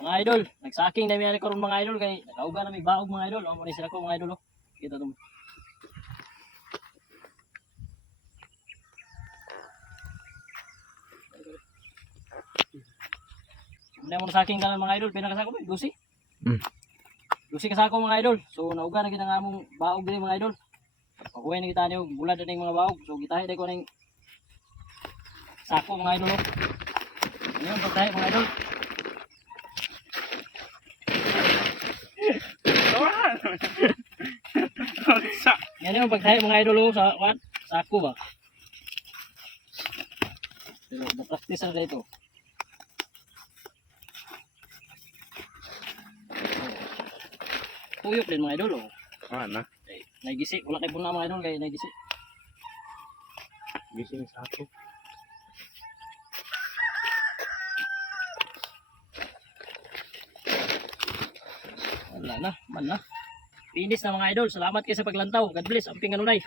Mga idol, nagsaking na miyan karon mga idol kay nakauga na may baog mga idol. Amo ni sila ko mga idol. Oh. Kita to. Ano mo saking kanan mga idol, pinakasako ba? Lucy? Lucy kasako mga idol. So nauga na kita nga among baog din mga idol. Pagkuha na kita niyo, bulad na yung mga baog. So kita ko ng sako mga idol. Ano yung pagtahi mga idol? Yan yung pagtahi mga idol sa what? Sako ba? Pero na-practice na ito. Tuyok din mga idol. Na. Nagisi, wala kayo po na mga idol kaya nagisi. Gising sa ako. Wala na, man na. Finish na mga idol. Salamat kayo sa paglantaw. God bless. Amping kanunay.